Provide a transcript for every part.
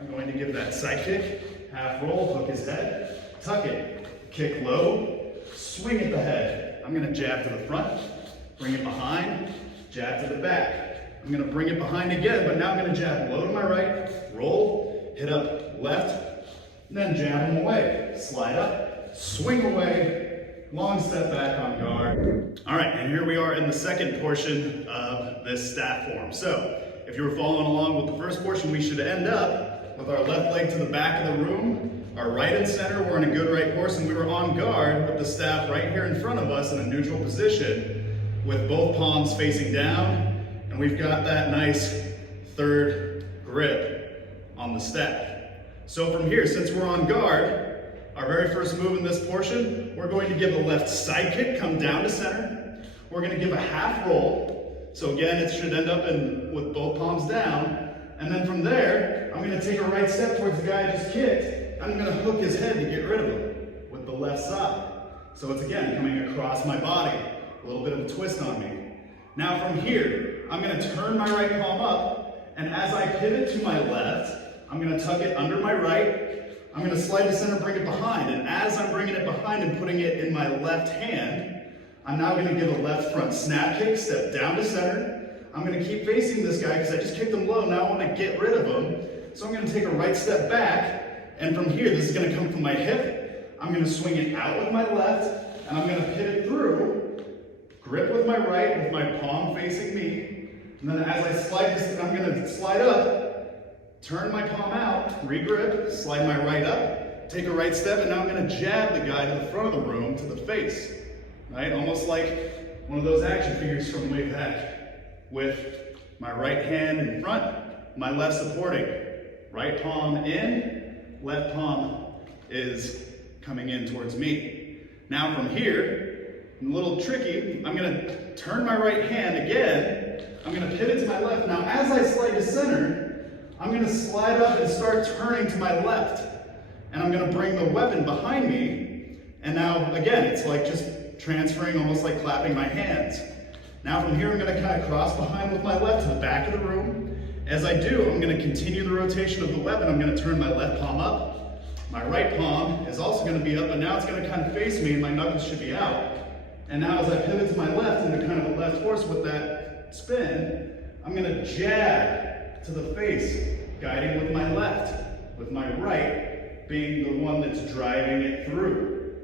I'm going to give that side kick, half roll, hook his head, tuck it, kick low, swing at the head. I'm gonna jab to the front, bring it behind, jab to the back. I'm gonna bring it behind again, but now I'm gonna jab low to my right, roll, hit up left, and then jab him away. Slide up, swing away, long step back on guard. All right, and here we are in the second portion of this staff form. So, if you were following along with the first portion, we should end up with our left leg to the back of the room, our right and center, we're in a good right horse, and we were on guard with the staff right here in front of us in a neutral position with both palms facing down, and we've got that nice third grip on the staff. So from here, since we're on guard, our very first move in this portion, we're going to give a left side kick, come down to center. We're going to give a half roll. So again, it should end up with both palms down. And then from there, I'm going to take a right step towards the guy I just kicked. I'm going to hook his head to get rid of him with the left side. So it's again coming across my body, a little bit of a twist on me. Now from here, I'm going to turn my right palm up, and as I pivot to my left, I'm going to tuck it under my right. I'm going to slide to center, bring it behind, and as I'm bringing it behind and putting it in my left hand, I'm now going to give a left front snap kick, step down to center. I'm going to keep facing this guy because I just kicked him low. Now I want to get rid of him. So I'm going to take a right step back, and from here, this is going to come from my hip. I'm going to swing it out with my left, and I'm going to pivot through, grip with my right, with my palm facing me. And then as I slide this, I'm going to slide up, turn my palm out, regrip, slide my right up, take a right step, and now I'm going to jab the guy to the front of the room, to the face. Right? Almost like one of those action figures from way back, with my right hand in front, my left supporting. Right palm in, left palm is coming in towards me. Now from here, a little tricky, I'm going to turn my right hand again. I'm going to pivot to my left. Now as I slide to center, I'm going to slide up and start turning to my left. And I'm going to bring the weapon behind me. And now again, it's like just transferring, almost like clapping my hands. Now from here, I'm going to kind of cross behind with my left to the back of the room. As I do, I'm going to continue the rotation of the weapon. I'm going to turn my left palm up. My right palm is also going to be up, but now it's going to kind of face me and my knuckles should be out. And now as I pivot to my left into kind of a left horse with that spin, I'm going to jab to the face, guiding with my left, with my right being the one that's driving it through.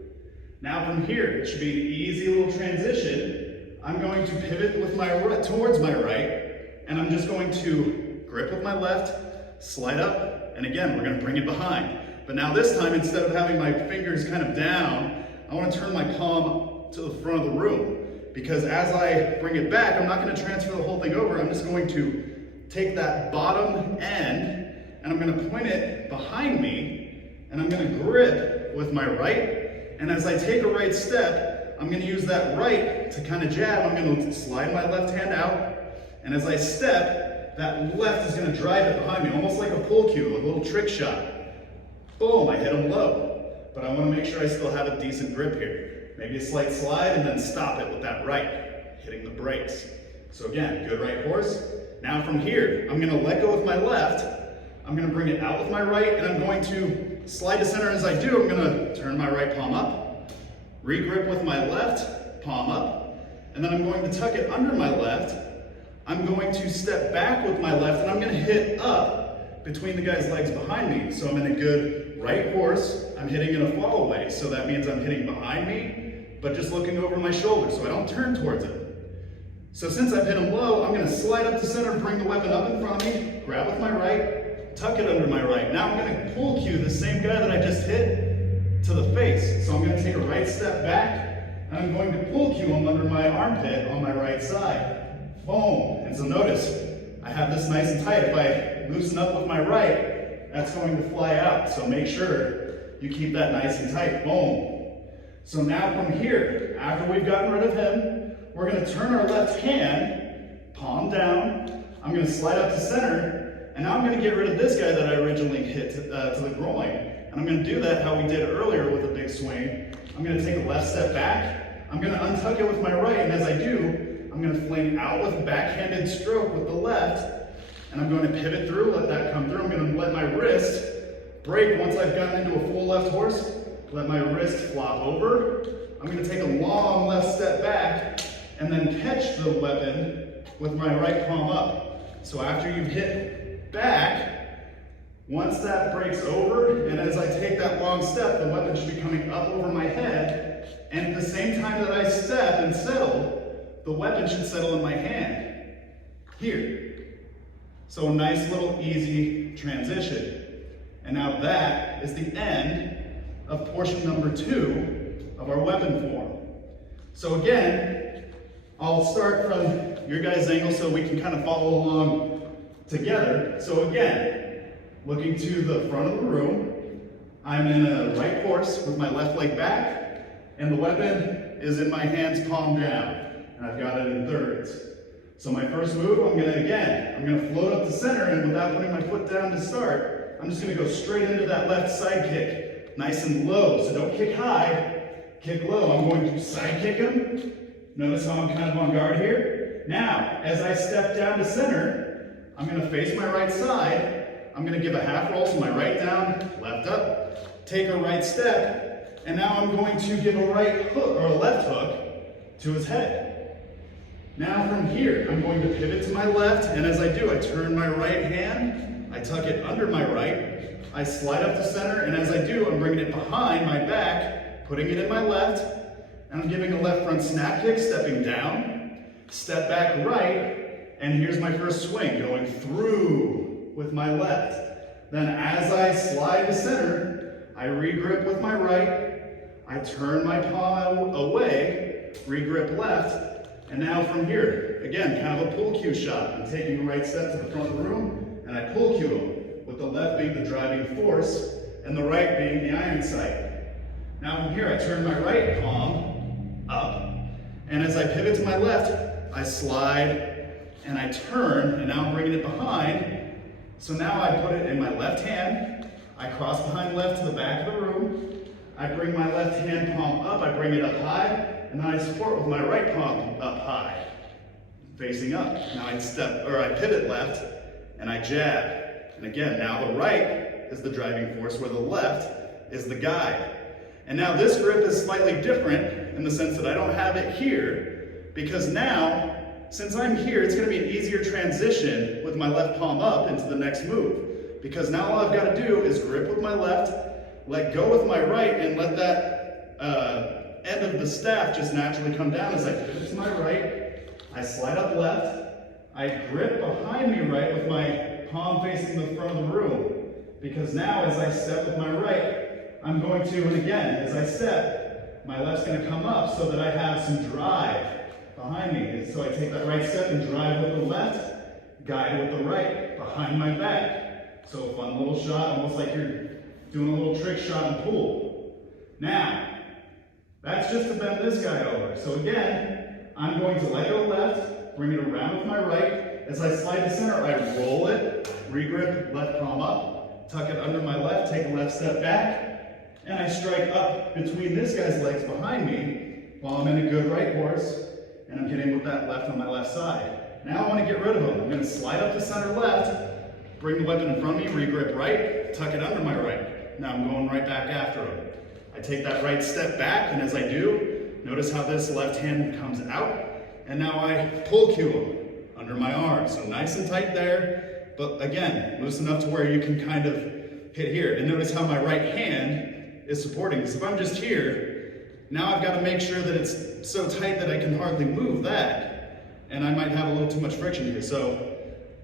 Now from here, it should be an easy little transition. I'm going to pivot with my right, towards my right, and I'm just going to grip with my left, slide up, and again, we're going to bring it behind. But now this time, instead of having my fingers kind of down, I want to turn my palm to the front of the room. Because as I bring it back, I'm not going to transfer the whole thing over. I'm just going to take that bottom end, and I'm going to point it behind me, and I'm going to grip with my right. And as I take a right step, I'm going to use that right to kind of jab. I'm going to slide my left hand out. And as I step, that left is going to drive it behind me, almost like a pull cue, a little trick shot. Boom, I hit him low. But I want to make sure I still have a decent grip here. Maybe a slight slide and then stop it with that right, hitting the brakes. So again, good right horse. Now from here, I'm going to let go with my left. I'm going to bring it out with my right, and I'm going to slide to center. As I do, I'm going to turn my right palm up, re-grip with my left palm up, and then I'm going to tuck it under my left. I'm going to step back with my left, and I'm going to hit up between the guy's legs behind me. So I'm in a good right horse. I'm hitting in a fall away, so that means I'm hitting behind me, but just looking over my shoulder, so I don't turn towards him. So since I've hit him low, I'm going to slide up to center, bring the weapon up in front of me, grab with my right, tuck it under my right. Now I'm going to pull cue the same guy that I just hit to the face. So I'm going to take a right step back, and I'm going to pull cue him under my armpit on my right side. Boom. And so notice, I have this nice and tight. If I loosen up with my right, that's going to fly out. So make sure you keep that nice and tight. Boom. So now from here, after we've gotten rid of him, we're going to turn our left hand, palm down. I'm going to slide up to center, and now I'm going to get rid of this guy that I originally hit to the groin. And I'm going to do that how we did earlier with a big swing. I'm going to take a left step back. I'm going to untuck it with my right, and as I do, I'm going to fling out with a backhanded stroke with the left, and I'm going to pivot through, let that come through. I'm going to let my wrist break once I've gotten into a full left horse. Let my wrist flop over. I'm going to take a long left step back and then catch the weapon with my right palm up. So after you've hit back, once that breaks over, and as I take that long step, the weapon should be coming up over my head, and at the same time that I step and settle, the weapon should settle in my hand. Here. So a nice little easy transition. And now that is the end of portion number 2 of our weapon form. So again, I'll start from your guys' angle so we can kind of follow along together. So again, looking to the front of the room, I'm in a right horse with my left leg back, and the weapon is in my hands palm down, and I've got it in thirds. So my first move, I'm gonna float up the center, and without putting my foot down to start, I'm just gonna go straight into that left side kick, nice and low. So don't kick high, kick low. I'm going to side kick him. Notice how I'm kind of on guard here. Now, as I step down to center, I'm gonna face my right side. I'm gonna give a half roll, so my right down, left up, take a right step, and now I'm going to give a right hook, or a left hook, to his head. Now from here, I'm going to pivot to my left, and as I do, I turn my right hand, I tuck it under my right, I slide up to center, and as I do, I'm bringing it behind my back, putting it in my left, and I'm giving a left front snap kick, stepping down, step back right, and here's my first swing, going through with my left. Then as I slide to center, I regrip with my right, I turn my palm away, regrip left, and now from here, again, kind of a pull cue shot. I'm taking a right step to the front of the room, and I pull cue him, with the left being the driving force, and the right being the iron sight. Now from here, I turn my right palm up, and as I pivot to my left, I slide, and I turn, and now I'm bringing it behind. So now I put it in my left hand, I cross behind left to the back of the room, I bring my left hand palm up, I bring it up high, and then I support with my right palm up high, facing up. Now I pivot left, and I jab. And again, now the right is the driving force, where the left is the guide. And now this grip is slightly different in the sense that I don't have it here, because now, since I'm here, it's gonna be an easier transition with my left palm up into the next move. Because now all I've gotta do is grip with my left, let go with my right, and let that end of the staff just naturally come down as I pivot to my right. I slide up left. I grip behind me right with my palm facing the front of the room. Because now as I step with my right, I'm going to, and again, as I step, my left's gonna come up so that I have some drive behind me. And so I take that right step and drive with the left, guide with the right, behind my back. So a fun little shot, almost like you're doing a little trick shot and pull. Now, that's just to bend this guy over. So again, I'm going to let go left, bring it around with my right. As I slide to center, I roll it, regrip, left palm up, tuck it under my left, take a left step back, and I strike up between this guy's legs behind me while I'm in a good right horse, and I'm hitting with that left on my left side. Now I want to get rid of him. I'm going to slide up to center left, bring the weapon in front of me, regrip right, tuck it under my right. Now I'm going right back after him. I take that right step back, and as I do, notice how this left hand comes out, and now I pull cue him under my arm. So nice and tight there, but again, loose enough to where you can kind of hit here. And notice how my right hand is supporting, because if I'm just here, now I've got to make sure that it's so tight that I can hardly move that, and I might have a little too much friction here. So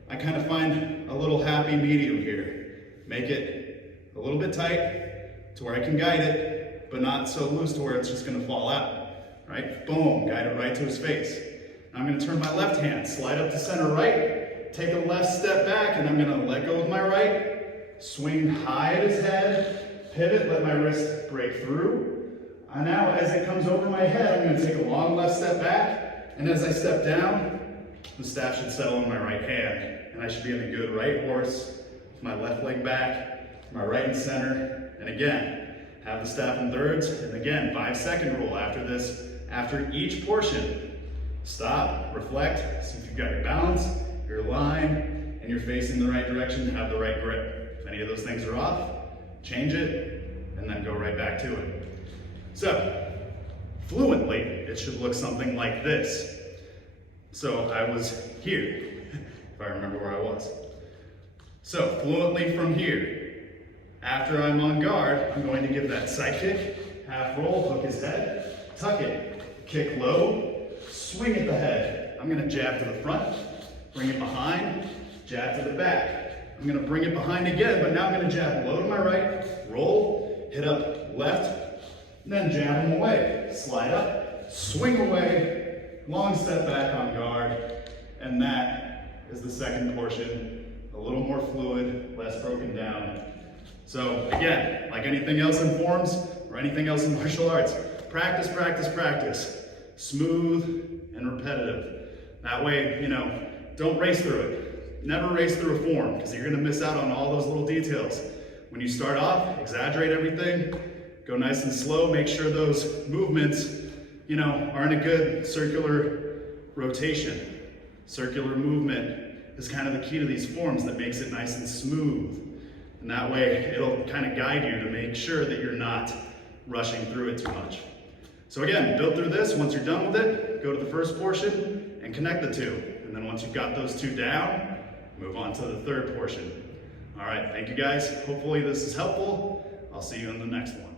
I kind of find a little happy medium here. Make it a little bit tight to where I can guide it, but not so loose to where it's just gonna fall out, right? Boom, guide it right to his face. Now I'm gonna turn my left hand, slide up to center right, take a left step back, and I'm gonna let go with my right, swing high at his head, pivot, let my wrist break through. And now as it comes over my head, I'm gonna take a long left step back, and as I step down, the staff should settle in my right hand, and I should be in a good right horse, with my left leg back, my right and center, and again, have the staff in thirds, and again, 5-second rule after this. After each portion, stop, reflect, see if you've got your balance, your line, and you're facing the right direction to have the right grip. If any of those things are off, change it, and then go right back to it. So, fluently, it should look something like this. So I was here, if I remember where I was. So fluently from here, after I'm on guard, I'm going to give that side kick, half roll, hook his head, tuck it, kick low, swing at the head. I'm gonna jab to the front, bring it behind, jab to the back. I'm gonna bring it behind again, but now I'm gonna jab low to my right, roll, hit up left, and then jab him away. Slide up, swing away, long step back on guard, and that is the second portion. A little more fluid, less broken down. So again, like anything else in forms or anything else in martial arts, practice, practice, practice. Smooth and repetitive. That way, don't race through it. Never race through a form because you're gonna miss out on all those little details. When you start off, exaggerate everything, go nice and slow, make sure those movements, are in a good circular rotation. Circular movement is kind of the key to these forms that makes it nice and smooth. And that way, it'll kind of guide you to make sure that you're not rushing through it too much. So again, build through this. Once you're done with it, go to the first portion and connect the two. And then once you've got those two down, move on to the third portion. All right, thank you guys. Hopefully this is helpful. I'll see you in the next one.